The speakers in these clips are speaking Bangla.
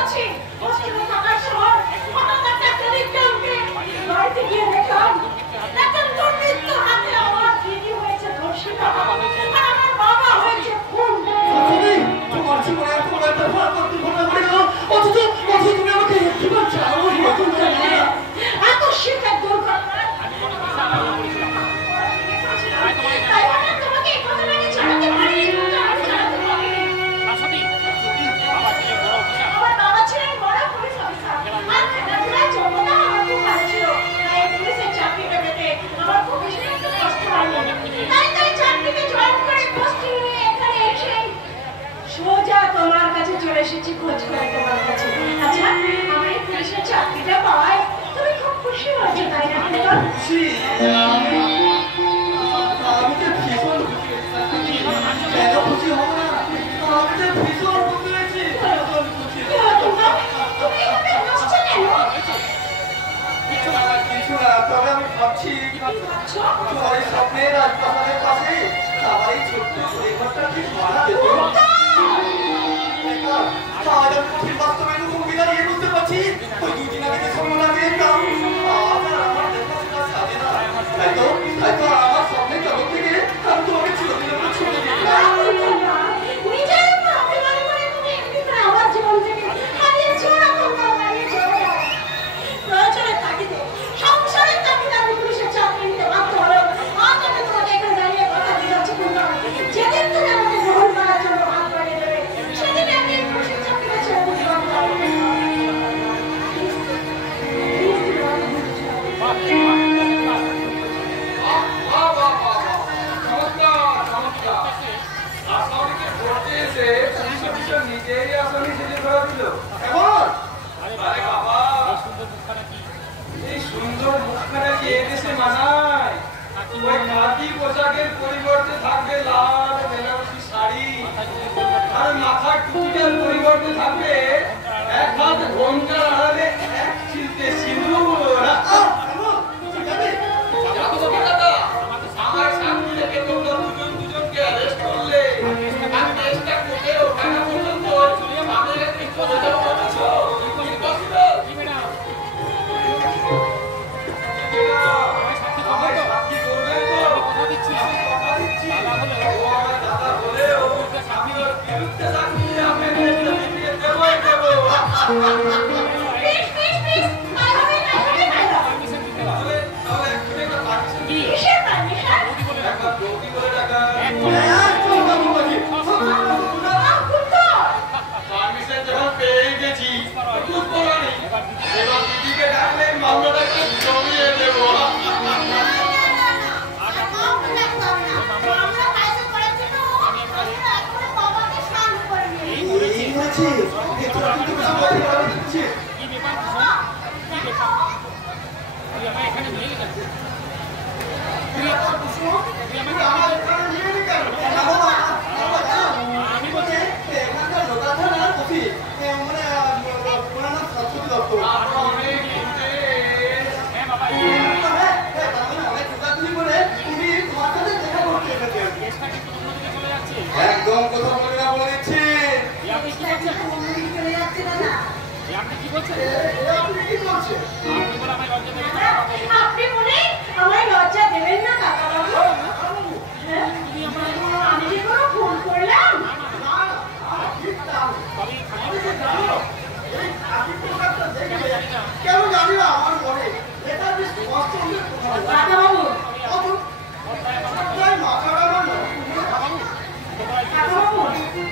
আছি হোস্টেলে থাকার সময় হঠাৎ একটা টেলিগ্রামকে বাড়িতে গিয়ে দেখলাম একটা দুর্বৃত্ত হাতে আমার দিদি হয়েছে ধর্ষিতা আর আমার বাবা হয়েছে খুন। তোমার জীবনে এত বড় একটা ভয়াবহ দুর্ঘটনা ঘটে গেল, অথচ তুমি আমাকে একটিবার চাও এত শীতের দুর্ঘটনা তাই হঠাৎ তোমাকে এই ঘটনাকে জানাতে পারিনি। আমার বাবা ছিলেন বড় পুলিশ অফিসার আর খেলাধুলায় যোগ্যতা আমার খুব ভালো ছিল। তাই পুলিশের চাকরিটা পেতে আমার খুব বেশি একটু কষ্ট হয়নি। তাই চাকরিতে জয়েন করে পোস্টিং নিয়ে এখানে এসে সোজা তোমার কাছে চলে এসেছি খোঁজ করে তোমার কাছে। আচ্ছা আমার এই পুলিশের চাকরিটা পাওয়ায় তুমি খুব খুশি হয়েছো তাই না? খুশি আমি তো ভীষণ কেন খুশি হব না, আমি তো ভীষণ খুশি হয়েছি। কিছু না, তবে আমি ভাবছি তোমার এই স্বপ্নের রাজপ্রাসাদের পাশে আমার এই ছোট্ট ঘরটা ঠিক মারা যেত। আজ আমি কঠিন বাস্তবের মুখোমুখি দাঁড়িয়ে বুঝতে পারছি ওই 2 দিন আগে যে স্বপ্নটা দেখতাম আজ আর আমার দেখাশোনা সাজে না। তাই তো আমার স্বপ্নের জগৎ থেকে আমি তোমাকে চিরদিনের মতো ছুটে দিলাম। নিজের উপর অভিমান করে তুমি এমনি করে আমার জীবন থেকে হারিয়েছো এরকম না হারিয়েছো। প্রয়োজনের তাগিদে সংসারের তাগিদে আমি পুলিশের চাকরি নিতে বাধ্য হলাম। আজ আমি তোমাকে এখানে দাঁড়িয়ে কথা দিচ্ছি কিন্তু যেদিন তুমি আমাকে গ্রহণ করার জন্য হাত বাড়িয়ে দেবে সেদিন আমি এই পুলিশের চাকরিটা ছেড়ে দিতে বাধ্য হবো। নিজেই আসলে সেজে ধরা দিল এমন। আরে বাবা এই সুন্দর মুখখানা কি এদেশে মানায়? ওই খাদি পোশাকের পরিবর্তে থাকবে লাল বেনারসি শাড়ি আর মাথার টুপিটার পরিবর্তে থাকবে এক হাত ঘোমটার আড়ালে এক ছিলতে সিঁদুর। আমার সামনে থেকে তোমরা দুজনকে অ্যারেস্ট করলে আমি চেষ্টা করে ওখানে পর্যন্ত আমাদের চলে যাবো বলছো আমার সাথী করবেন তো? আমি কথা দিচ্ছি ও আমার দাদা বলেও আমি ওর বিরুদ্ধে সাক্ষী আমি দেবই দেবো। পারমিশন যখন পেয়ে গেছি এবার দিদিকে ডাকলে মামলাটাকে জমিয়ে দেবো। একদম কথা বলবে না বলে দিচ্ছি। আপনি বলে আমায় লজ্জা দেবেন না কাকা বাবু? আমি কি কোনো ভুল করলাম? কেন জানি না আমার মনে এটা বেশ কষ্ট কাকা বাবু মাথাটা না কাকা বাবু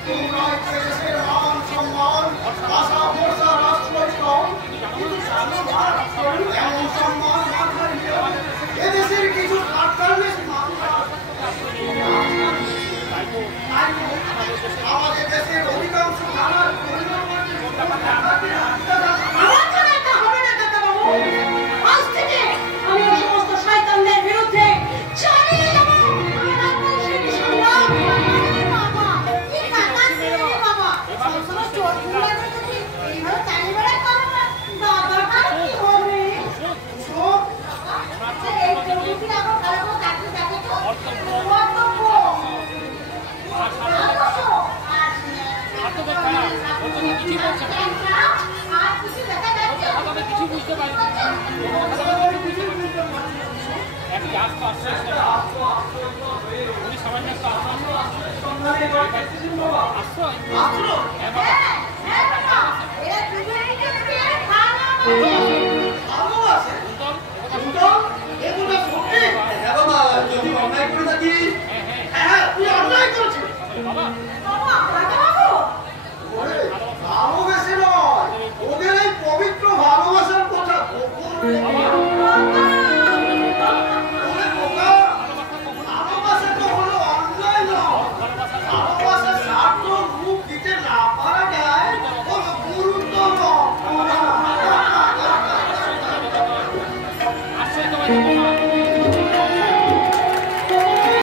তোমরা দেশের মান সম্মান আশা ভরসা রাষ্ট্র কিন্তু এমন সম্মান মাথায় সন্ধানে এবার এসেছেন বাবা। আসলো হ্যাঁ বাবা, এরা দুজনেই দেখতে ভালো। ভালো আছে সুন্দর এগুলো সত্যি